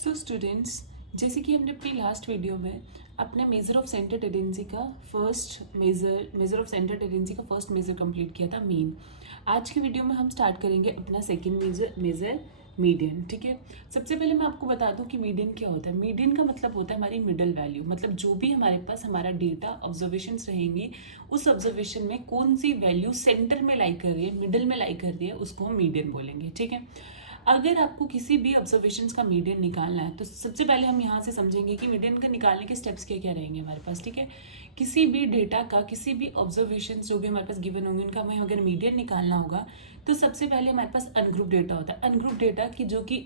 So students, जैसे कि हमने अपनी लास्ट वीडियो में अपने मेजर ऑफ सेंटर टेंडेंसी का फर्स्ट मेजर कंप्लीट किया था, मीन। आज के वीडियो में हम स्टार्ट करेंगे अपना सेकंड मेजर मीडियन। ठीक है, सबसे पहले मैं आपको बता दूं कि मीडियन क्या होता है। मीडियन का मतलब होता है हमारी मिडल वैल्यू, मतलब जो भी हमारे पास हमारा डेटा ऑब्जर्वेशंस रहेंगी, उस ऑब्जर्वेशन में कौन सी वैल्यू सेंटर में लाई कर रही है, मिडल में लाई कर रही है, उसको हम मीडियन बोलेंगे। ठीक है, अगर आपको किसी भी ऑब्जर्वेशंस का मीडियन निकालना है तो सबसे पहले हम यहाँ से समझेंगे कि मीडियन का निकालने के स्टेप्स क्या क्या रहेंगे हमारे पास। ठीक है, किसी भी डेटा का, किसी भी ऑब्जर्वेशन जो भी हमारे पास गिवन होंगे, उनका हमें अगर मीडियन निकालना होगा तो सबसे पहले हमारे पास अनग्रुप डेटा होता है। अनग्रुप डेटा की जो कि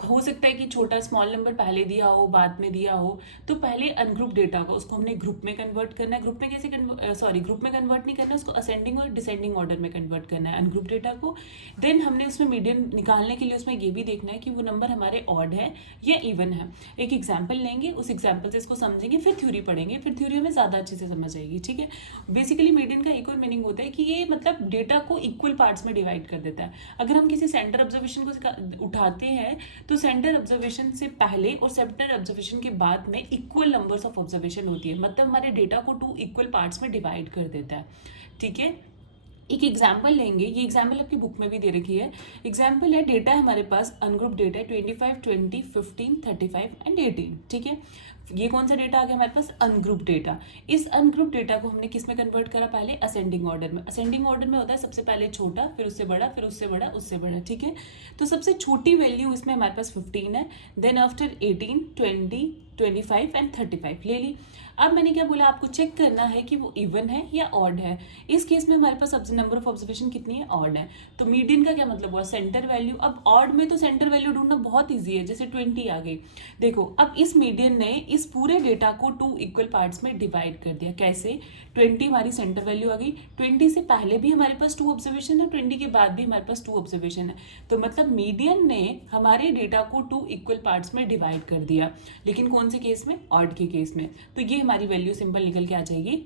हो सकता है कि छोटा स्मॉल नंबर पहले दिया हो, बाद में दिया हो, तो पहले अनग्रुप डेटा को उसको हमने ग्रुप में कन्वर्ट करना है। ग्रुप में कैसे ग्रुप में कन्वर्ट नहीं करना, उसको असेंडिंग और डिसेंडिंग ऑर्डर में कन्वर्ट करना है अनग्रुप डेटा को। देन हमने उसमें मीडियन निकालने के लिए उसमें ये भी देखना है कि वो नंबर हमारे ऑड है या इवन है। एक एग्जाम्पल लेंगे, उस एग्जाम्पल से इसको समझेंगे, फिर थ्योरी पढ़ेंगे, फिर थ्योरी हमें ज़्यादा अच्छे से समझ आएगी। ठीक है, बेसिकली मीडियन का एक और मीनिंग होता है कि ये मतलब डेटा को इक्वल पार्ट्स में डिवाइड कर देता है। अगर हम किसी सेंटर ऑब्जर्वेशन को उठाते हैं तो सेंटर ऑब्जर्वेशन से पहले और सेंटर ऑब्जर्वेशन के बाद में इक्वल नंबर्स ऑफ ऑब्जर्वेशन होती है, मतलब हमारे डेटा को 2 इक्वल पार्ट्स में डिवाइड कर देता है। ठीक है, एक एग्जाम्पल लेंगे, ये एग्जाम्पल आपकी बुक में भी दे रखी है। एग्जाम्पल है, डेटा है हमारे पास अनग्रुप डेटा है 25, 20, 15, 35 एंड 18। ठीक है, ये कौन सा डेटा आ गया हमारे पास? Ungroup data. इस अनग्रुप डेटा को हमने किस में कन्वर्ट करा? पहले असेंडिंग ऑर्डर में। असेंडिंग ऑर्डर में होता है सबसे पहले छोटा, फिर उससे बड़ा, फिर उससे बड़ा, उससे बड़ा। ठीक है, तो सबसे छोटी वैल्यू इसमें हमारे पास 15 है, देन आफ्टर 18, 20, 25 एंड 35 ले ली। अब मैंने क्या बोला, आपको चेक करना है कि वो इवन है या ऑड है। इस केस में हमारे पास नंबर ऑफ ऑब्जर्वेशन कितनी है? ऑड है। तो मीडियन का क्या मतलब हुआ? Centre value. अब ऑड में तो सेंटर वैल्यू ढूंढना बहुत ईजी है, जैसे 20 आ गई। देखो, अब इस मीडियन ने इस पूरे डेटा को 2 इक्वल पार्ट्स में डिवाइड कर दिया। कैसे? 20 हमारी सेंटर वैल्यू आ गई, 20 से पहले भी हमारे पास 2 ऑब्जर्वेशन है, 20 के बाद भी हमारे पास 2 ऑब्जर्वेशन है। तो मतलब मीडियन ने हमारे डेटा को 2 इक्वल पार्ट्स में डिवाइड कर दिया, लेकिन कौन से केस में? ऑड के केस में। तो ये हमारी वैल्यू सिंपल निकल के आ जाएगी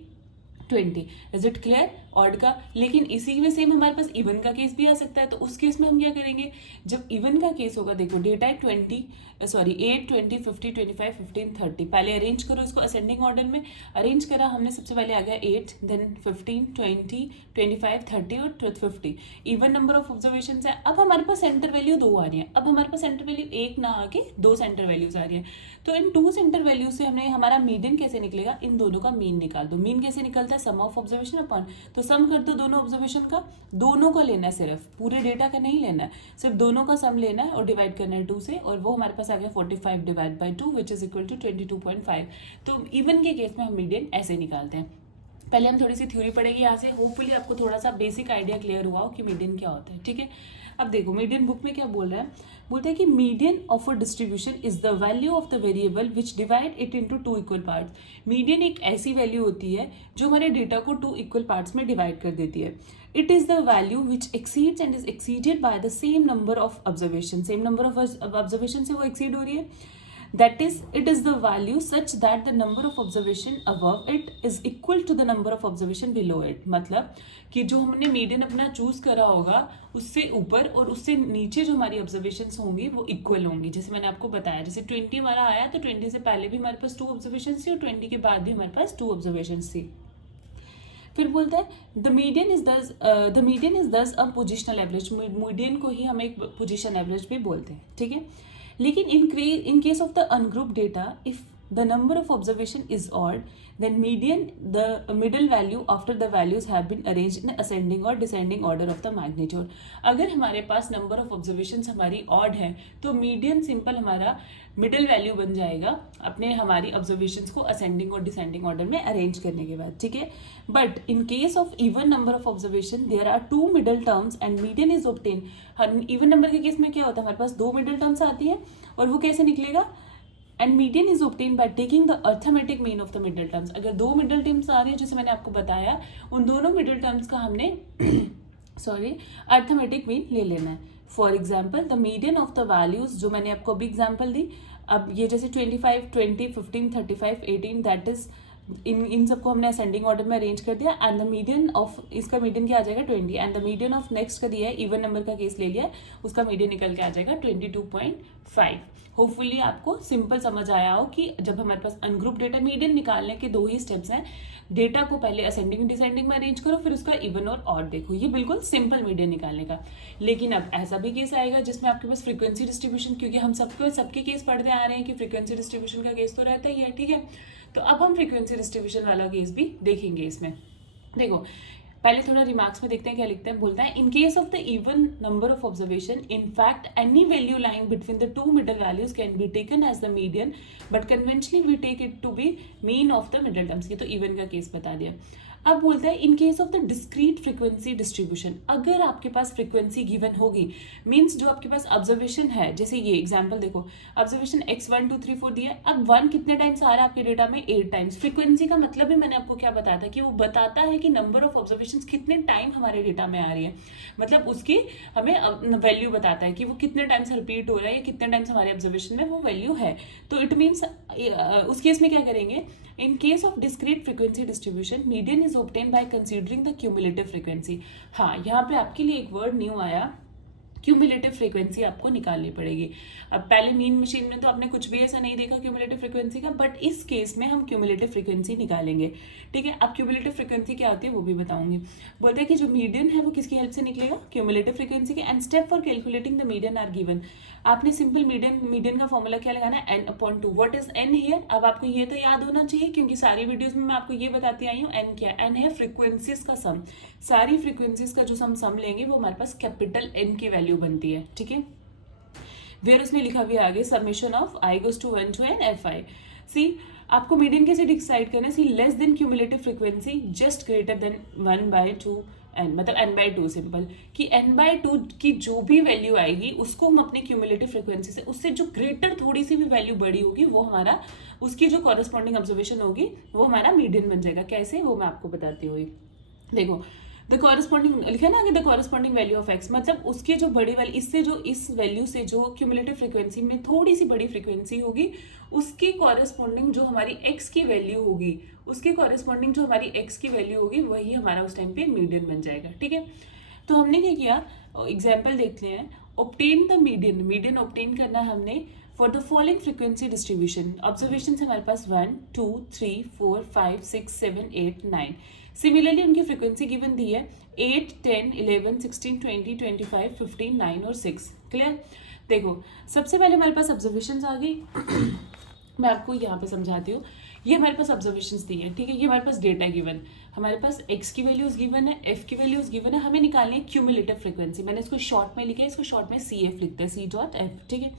20। Is it clear? ऑड का। लेकिन इसी में सेम हमारे पास इवन का केस भी आ सकता है। तो उस केस में हम क्या करेंगे? जब इवन का केस होगा, देखो डेटा है 8, 20, 50, 25, 15, 30। पहले अरेंज करो इसको असेंडिंग ऑर्डर में। अरेंज करा हमने, सबसे पहले आ गया 8, देन 15, 20, 25, 30 और 50। इवन नंबर ऑफ ऑब्जर्वेशन है। अब हमारे पास सेंटर वैल्यू 2 आ रही है। अब हमारे पास सेंटर वैल्यू 1 ना आके 2 सेंटर वैल्यूज आ रही है। तो इन 2 सेंटर वैल्यू से हमने हमारा मीडियन कैसे निकलेगा? इन दोनों का मीन निकाल दो। मीन कैसे निकलता है? सम ऑफ ऑब्जर्वेशन अपॉन, तो सम कर दो दोनों ऑब्जर्वेशन का। दोनों का लेना है, सिर्फ पूरे डेटा का नहीं लेना है, सिर्फ दोनों का सम लेना है और डिवाइड करना है 2 से, और वो हमारे पास आ गया 45 divide by 2 which is equal to 22.5। तो इवन के केस में हम मीडियन ऐसे निकालते हैं। पहले हम थोड़ी सी थ्योरी पढ़ेंगे यहाँ से, होपफुली आपको थोड़ा सा बेसिक आइडिया क्लियर हुआ हो कि मीडियन क्या होता है। ठीक है, अब देखो मीडियन बुक में क्या बोल रहा है, बोलते हैं कि median of a distribution is the value of the variable which divide it into 2 equal parts. Median एक ऐसी वैल्यू होती है जो हमारे डेटा को 2 इक्वल पार्ट्स में डिवाइड कर देती है। It is the value which exceeds and is exceeded by the same number of observation. Same number of observation से वो एक्सीड हो रही है। That is, it is the value such that the number of observation above it is equal to the number of observation below it। मतलब कि जो हमने median अपना चूज करा होगा उससे ऊपर और उससे नीचे जो हमारी ऑब्जर्वेशंस होंगी वो इक्वल होंगी। जैसे मैंने आपको बताया, जैसे 20 हमारा आया तो 20 से पहले भी हमारे पास 2 ऑब्जर्वेशन थी और 20 के बाद भी हमारे पास 2 ऑब्जर्वेशन थी। फिर बोलता है द मीडियन इज दस अ पोजिशनल एवरेज। मीडियन को ही हम एक पोजिशन एवरेज भी बोलते हैं। ठीक है, लेकिन in case of the ungrouped data, if the number of observation is odd, then median, the middle value after the values have been arranged in ascending or descending order of the magnitude। अगर हमारे पास number of observations हमारी odd है तो median simple हमारा middle value बन जाएगा अपने हमारी ऑब्जर्वेशंस को असेंडिंग और डिसेंडिंग ऑर्डर में अरेंज करने के बाद। ठीक है, but in case of even number of observation there are 2 middle terms and median is obtain. Even number के केस में क्या होता है, हमारे पास 2 मिडिल टर्म्स आती है और वो कैसे निकलेगा? And median is obtain by taking the arithmetic mean of the middle terms. अगर 2 मिडिल टर्म्स आ रही है, जैसे मैंने आपको बताया, उन दोनों मिडिल टर्म्स का हमने अर्थमेटिक मीन ले लेना है। For example the median of the values, जो मैंने आपको अभी एग्जाम्पल दी, अब ये जैसे 25, 20, 15, 35, 18, दैट इज इन सबको हमने असेंडिंग ऑर्डर में अरेंज कर दिया एंड द मीडियन ऑफ, इसका मीडियन क्या आ जाएगा 20 and the median of next का दिया है, इवन नंबर का केस ले लिया है, उसका मीडियन निकल के आ जाएगा 22.5। होपफुली आपको सिंपल समझ आया हो कि जब हमारे पास अनग्रुप डेटा, मीडियन निकालने के 2 ही स्टेप्स हैं, डेटा को पहले असेंडिंग डिसेंडिंग में अरेंज करो, फिर उसका इवन और ऑड देखो, ये बिल्कुल सिंपल मीडियन निकालने का। लेकिन अब ऐसा भी केस आएगा जिसमें आपके पास फ्रीक्वेंसी डिस्ट्रीब्यूशन, क्योंकि हम सबके केस पढ़ते आ रहे हैं कि फ्रीक्वेंसी डिस्ट्रीब्यूशन का केस तो रहता ही है, ठीक है। तो अब हम फ्रीक्वेंसी डिस्ट्रीब्यूशन वाला केस भी देखेंगे इसमें। देखो पहले थोड़ा रिमार्क्स में देखते हैं क्या लिखते हैं। बोलता है in case of the even number of observation in fact any value lying between the 2 middle values can be taken as the median but conventionally we take it to be mean of the middle terms. ये तो even का case बता दिया। अब बोलता है in case of the discrete frequency distribution, अगर आपके पास फ्रीक्वेंसी गिवन होगी, मीन्स जो आपके पास ऑब्जर्वेशन है, जैसे ये एग्जांपल देखो, ऑब्जर्वेशन x 1 2 3 4 दिया है, अब 1 कितने टाइम्स आ रहा है आपके डेटा में 8 टाइम्स। फ्रीक्वेंसी का मतलब भी मैंने आपको क्या बताया था कि वो बताता है कि नंबर ऑफ ऑब्जर्वेशन कितने टाइम हमारे डेटा में आ रही है, मतलब उसकी हमें वैल्यू बताता है कि वो कितने टाइम्स रिपीट हो रहा है या कितने टाइम्स हमारे ऑब्जर्वेशन में वो वैल्यू है। तो इट मीन्स उस केस में क्या करेंगे, in case of discrete frequency distribution median is obtained by considering the cumulative frequency। हाँ, यहाँ पे आपके लिए एक वर्ड न्यू आया, क्यूमुलेटिव फ्रीक्वेंसी आपको निकालनी पड़ेगी। अब पहले मीन मशीन में तो आपने कुछ भी ऐसा नहीं देखा क्यूमुलेटिव फ्रीक्वेंसी का, बट इस केस में हम क्यूमुलेटिव फ्रीक्वेंसी निकालेंगे, ठीक है। अब क्यूमुलेटिव फ्रीक्वेंसी क्या होती है वो भी बताऊंगी। बोलते हैं कि जो मीडियन है वो किसकी हेल्प से निकलेगा, क्यूमुलेटिव फ्रीक्वेंसी के। And step for calculating the median are given. आपने सिंपल मीडियन का फॉर्मूला क्या लगाना है, n/2। What is n here, अब आपको ये तो याद होना चाहिए क्योंकि सारी वीडियोस में मैं आपको ये बताती आई हूँ n क्या है। n है फ्रीक्वेंसीज का सम, सारी फ्रीक्वेंसीज का जो सम लेंगे वो हमारे पास कैपिटल n की वैल्यू बनती है, ठीक है। वेयर उसने लिखा भी आगे summation of i goes to 1 to n fi। See आपको मीडियन कैसे डिसाइड करना है, see less than cumulative frequency just greater than 1/2 n, मतलब n/2 सिंपल, कि n/2 की जो भी वैल्यू आएगी उसको हम अपनी क्यूमुलेटिव फ्रीक्वेंसी से, उससे जो ग्रेटर थोड़ी सी भी वैल्यू बड़ी होगी वो हमारा, उसकी जो कॉरेस्पॉन्डिंग ऑब्जर्वेशन होगी वो हमारा मीडियन बन जाएगा। कैसे, वो मैं आपको बताती हुई। देखो द कॉरेस्पॉन्डिंग लिखा ना कि the corresponding value of x, मतलब उसके जो बड़ी वैल्यू, इससे जो इस वैल्यू से जो क्यूमुलेटिव फ्रीक्वेंसी में थोड़ी सी बड़ी फ्रीक्वेंसी होगी उसकी कॉरेस्पॉन्डिंग जो हमारी एक्स की वैल्यू होगी, उसकी कॉरेस्पॉन्डिंग जो हमारी एक्स की वैल्यू होगी वही हमारा उस टाइम पे मीडियन बन जाएगा, ठीक है। तो हमने क्या किया, एग्जाम्पल देखते हैं। Obtain the median, median obtain करना है हमने for the following frequency distribution. Observation हमारे पास 1 2 3 4 5 6 7 8 9। सिमिलरली उनकी फ्रीक्वेंसी गिवन दी है 8 10 11 16 20 25 15 9 और 6। क्लियर। देखो सबसे पहले हमारे पास ऑब्जर्वेशंस आ गई मैं आपको यहाँ पे समझाती हूँ। ये हमारे पास ऑब्जर्वेशंस दी है, ठीक है। ये हमारे पास डेटा गिवन, हमारे पास x की वैल्यूज गिवन है, f की वैल्यूज गिवन है, हमें निकालनी है क्यूमुलेटिव फ्रीक्वेंसी। मैंने इसको शॉर्ट में लिखा है, इसको शॉर्ट में CF लिखते हैं, C.F, ठीक है।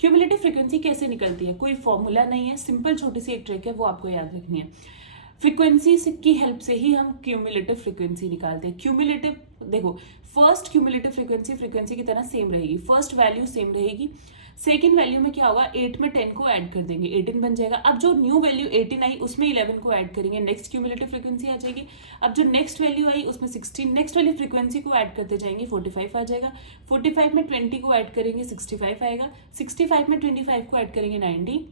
क्यूमुलेटिव फ्रीक्वेंसी कैसे निकलती है, कोई फॉर्मूला नहीं है, सिंपल छोटी सी एक ट्रिक है, वो आपको याद रखनी है। फ्रीक्वेंसी की हेल्प से ही हम क्यूमुलेटिव फ्रीक्वेंसी निकालते हैं। क्यूमुलेटिव देखो, फर्स्ट क्यूमुलेटिव फ्रीक्वेंसी की तरह सेम रहेगी, फर्स्ट वैल्यू सेम रहेगी, सेकेंड वैल्यू में क्या होगा, 8 में 10 को ऐड कर देंगे, 18 बन जाएगा। अब जो न्यू वैल्यू 18 आई उसमें 11 को ऐड करेंगे, नेक्स्ट क्यूमुलेटिव फ्रीक्वेंसी आ जाएगी। अब जो नेक्स्ट वैल्यू आई उसमें 16, नेक्स्ट वाली फ्रीक्वेंसी को ऐड करते जाएंगे, 45 आ जाएगा। 45 में 20 को ऐड करेंगे, 65 आएगा। 65 में 25 को ऐड करेंगे, 90।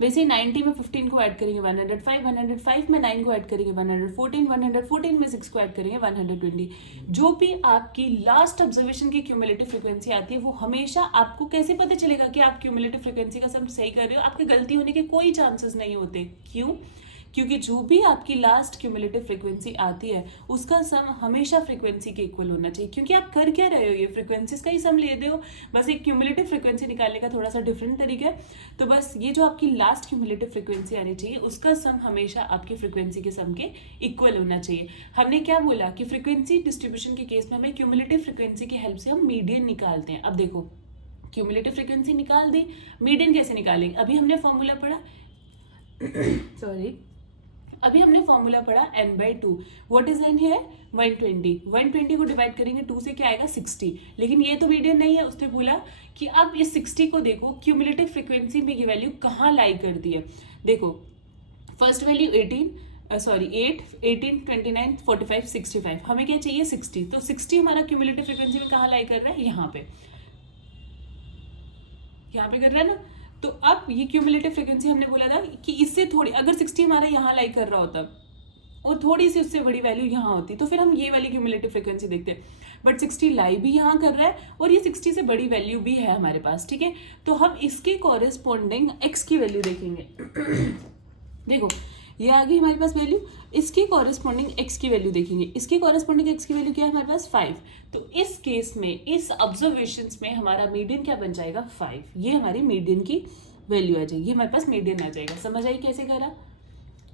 वैसे 90 में 15 को ऐड करेंगे, 105। 105 में 9 को ऐड करेंगे, 114। 114 में 6 को ऐड करेंगे, 120। जो भी आपकी लास्ट ऑब्जर्वेशन की क्यूमुलेटिव फ्रीक्वेंसी आती है वो हमेशा, आपको कैसे पता चलेगा कि आप क्यूमुलेटिव फ्रीक्वेंसी का सम सही कर रहे हो, आपके गलती होने के कोई चांसेस नहीं होते। क्यों? क्योंकि जो भी आपकी लास्ट क्यूमुलेटिव फ्रीक्वेंसी आती है उसका सम हमेशा फ्रीक्वेंसी के इक्वल होना चाहिए। क्योंकि आप कर क्या रहे हो, ये फ्रीक्वेंसीज का ही सम ले रहे हो, बस एक क्यूमुलेटिव फ्रीक्वेंसी निकालने का थोड़ा सा डिफरेंट तरीका है। तो बस ये जो आपकी लास्ट क्यूमुलेटिव फ्रीक्वेंसी आनी चाहिए उसका सम हमेशा आपकी फ्रीक्वेंसी के सम के इक्वल होना चाहिए। हमने क्या बोला कि फ्रीक्वेंसी डिस्ट्रीब्यूशन के केस में हमें क्यूमुलेटिव फ्रीक्वेंसी की हेल्प से हम मीडियन निकालते हैं। अब देखो क्यूमुलेटिव फ्रीक्वेंसी निकाल दी, मीडियन कैसे निकालेंगे, अभी हमने फॉर्मूला पढ़ा अभी हमने फॉर्मूला पढ़ा n/2। व्हाट इज n है, 120। 120 को डिवाइड करेंगे 2 से, क्या आएगा, 60। लेकिन ये तो मीडियन नहीं है, उसने बोला कि अब इस 60 को देखो क्यूमुलेटिव फ्रीक्वेंसी में ये वैल्यू कहाँ लाई करती है। देखो फर्स्ट वैल्यू 8 18 29 45 65, हमें क्या चाहिए 60। तो 60 हमारा क्यूमुलेटिव फ्रीक्वेंसी में कहाँ लाई कर रहा है, यहाँ पे कर रहा है ना। तो अब ये क्यूमुलेटिव फ्रीक्वेंसी हमने बोला था कि इससे थोड़ी, अगर 60 हमारा यहाँ लाई कर रहा होता और थोड़ी सी उससे बड़ी वैल्यू यहाँ होती तो फिर हम ये वाली क्यूमुलेटिव फ्रीक्वेंसी देखते, बट 60 लाई भी यहाँ कर रहा है और ये 60 से बड़ी वैल्यू भी है हमारे पास, ठीक है। तो हम इसके कॉरेस्पॉन्डिंग एक्स की वैल्यू देखेंगे। देखो ये आ गई हमारे पास वैल्यू, इसके कॉरेस्पॉन्डिंग एक्स की वैल्यू देखेंगे। इसके कॉरेस्पॉन्डिंग एक्स की वैल्यू क्या है हमारे पास 5। तो इस केस में, इस ऑब्जर्वेशंस में हमारा मीडियन क्या बन जाएगा 5। ये हमारी मीडियन की वैल्यू आ जाएगी, हमारे पास मीडियन आ जाएगा। समझ आई कैसे करा,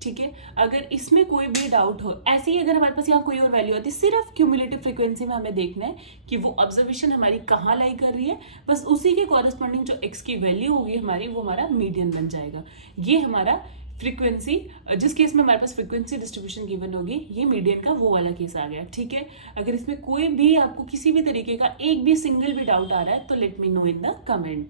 ठीक है। अगर इसमें कोई भी डाउट हो, ऐसे ही अगर हमारे पास यहाँ कोई और वैल्यू आती, सिर्फ क्यूमुलेटिव फ्रीक्वेंसी में हमें देखना है कि वो ऑब्जर्वेशन हमारी कहाँ लाई कर रही है, बस उसी के कॉरेस्पॉन्डिंग जो एक्स की वैल्यू होगी हमारी, वो हमारा मीडियन बन जाएगा। ये हमारा फ्रीक्वेंसी, जिस केस में हमारे पास फ्रीक्वेंसी डिस्ट्रीब्यूशन गिवन होगी, ये मीडियन का वो वाला केस आ गया, ठीक है। अगर इसमें कोई भी आपको किसी भी तरीके का एक भी सिंगल भी डाउट आ रहा है तो let me know in the comment.